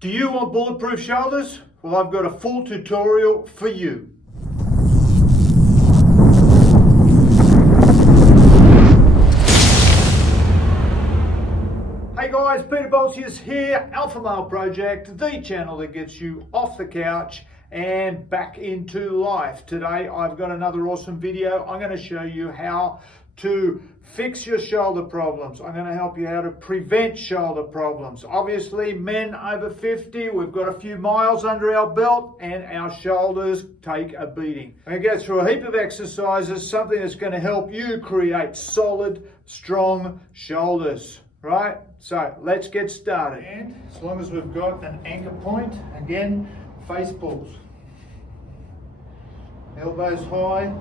Do you want bulletproof shoulders? Well, I've got a full tutorial for you. Hey guys, Peter Bolsius here, Alpha Male Project, the channel that gets you off the couch and back into life. Today I've got another awesome video. I'm going to show you how to fix your shoulder problems. I'm going to help you how to prevent shoulder problems. Obviously, men over 50, we've got a few miles under our belt and our shoulders take a beating. I'm going to go through a heap of exercises, something that's going to help you create solid, strong shoulders. Right? So let's get started. And as long as we've got an anchor point, again, face pulls. Elbows high,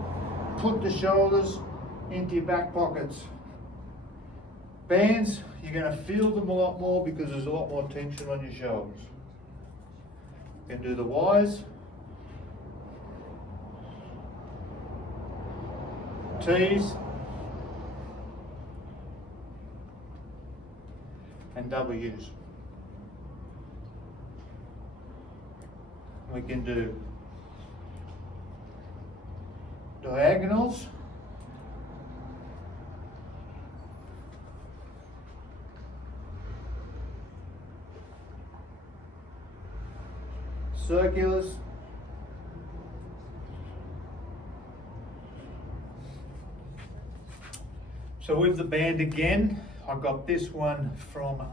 put the shoulders into your back pockets. Bands, you're going to feel them a lot more because there's a lot more tension on your shoulders. You can do the Ys. Ts. And W's. We can do diagonals, circulars, so with the band again, I got this one from a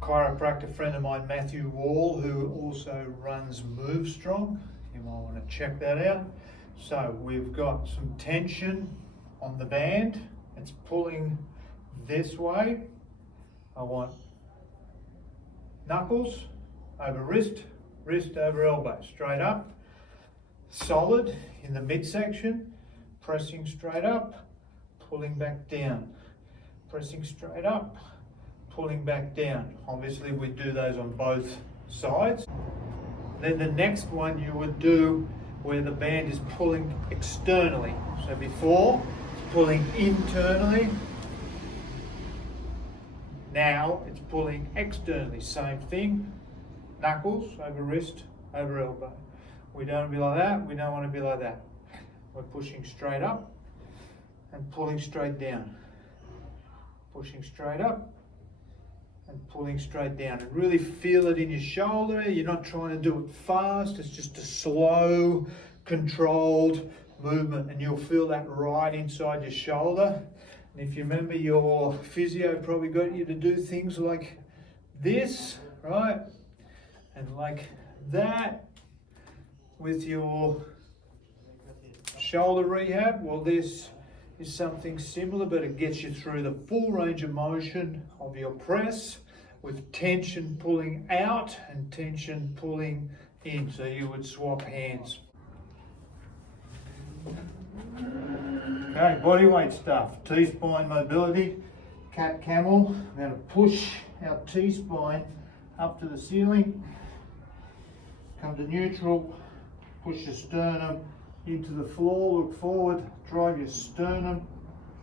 chiropractor friend of mine, Matthew Wall, who also runs Move Strong. You might want to check that out. So we've got some tension on the band. It's pulling this way. I want knuckles over wrist, wrist over elbow, straight up, solid in the midsection, pressing straight up, pulling back down. Pressing straight up, pulling back down. Obviously we do those on both sides. Then the next one you would do where the band is pulling externally. So before, it's pulling internally. Now it's pulling externally. Same thing, knuckles over wrist, over elbow. We don't want to be like that, we don't want to be like that. We're pushing straight up and pulling straight down. Pushing straight up and pulling straight down, and really feel it in your shoulder. You're not trying to do it fast, it's just a slow, controlled movement, and you'll feel that right inside your shoulder. And if you remember, your physio probably got you to do things like this, right? And like that with your shoulder rehab. Well, this is something similar, but it gets you through the full range of motion of your press with tension pulling out and tension pulling in. So you would swap hands. Okay, body weight stuff. T-spine mobility, cat camel. We're going to push our T-spine up to the ceiling. Come to neutral, push your sternum into the floor, look forward, drive your sternum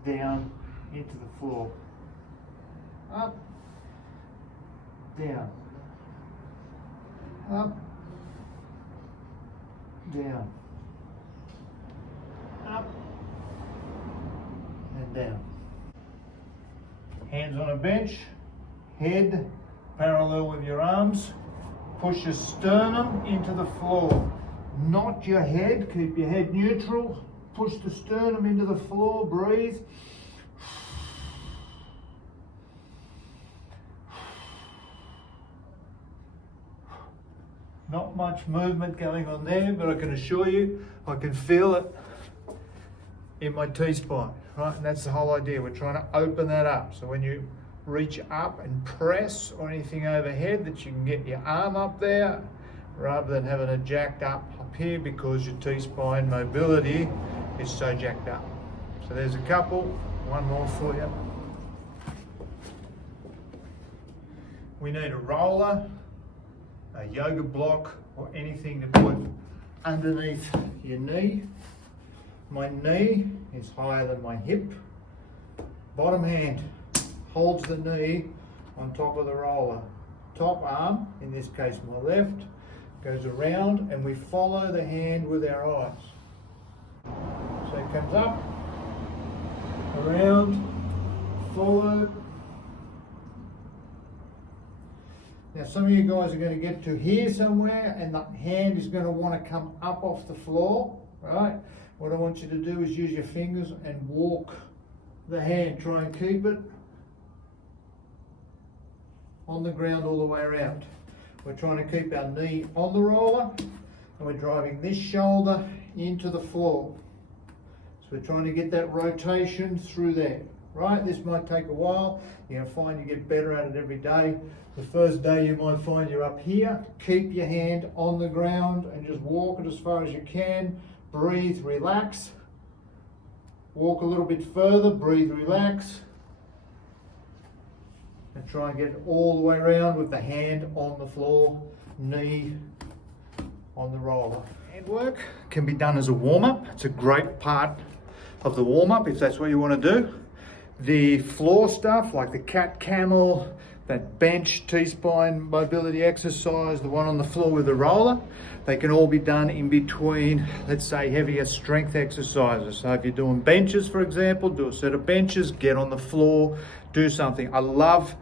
down into the floor. Up, down, up, down, up, and down. Hands on a bench, head parallel with your arms, push your sternum into the floor. Not your head, keep your head neutral, push the sternum into the floor, breathe. Not much movement going on there, but I can assure you, I can feel it in my T-spine, right? And that's the whole idea, we're trying to open that up. So when you reach up and press or anything overhead, that you can get your arm up there, rather than having it jacked up here because your T-spine mobility is so jacked up. So there's a couple, one more for you. We need a roller, a yoga block, or anything to put underneath your knee. My knee is higher than my hip. Bottom hand holds the knee on top of the roller. top arm, in this case my left, goes around, and we follow the hand with our eyes. So it comes up, around, follow. Now some of you guys are going to get to here somewhere and the hand is going to want to come up off the floor, right? What I want you to do is use your fingers and walk the hand. Try and keep it on the ground all the way around. We're trying to keep our knee on the roller and we're driving this shoulder into the floor. So we're trying to get that rotation through there, right? This might take a while. You're going to find you get better at it every day. The first day you might find you're up here. Keep your hand on the ground and just walk it as far as you can. Breathe, relax. Walk a little bit further, breathe, relax. And try and get all the way around with the hand on the floor, knee on the roller. Hand work can be done as a warm-up. It's a great part of the warm-up if that's what you want to do. The floor stuff like the cat camel, that bench T-spine mobility exercise, the one on the floor with the roller, they can all be done in between, let's say, heavier strength exercises. So if you're doing benches, for example, do a set of benches, get on the floor, do something. I love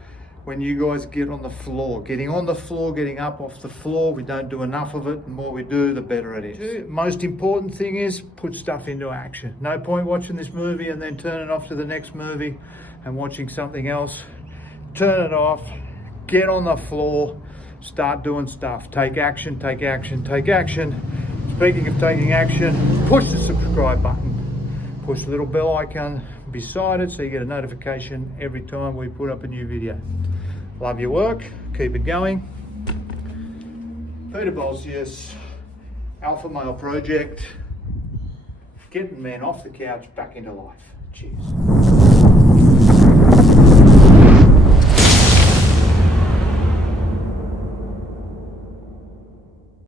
when you guys get on the floor, getting on the floor, getting up off the floor. We don't do enough of it. The more we do, the better it is. Most important thing is put stuff into action. No point watching this movie and then turning off to the next movie and watching something else. Turn it off, get on the floor, start doing stuff. Take action, take action, take action. Speaking of taking action, push the subscribe button. Push the little bell icon beside it so you get a notification every time we put up a new video. Love your work, keep it going. Peter Bolsius, Alpha Male Project, getting men off the couch back into life. Cheers.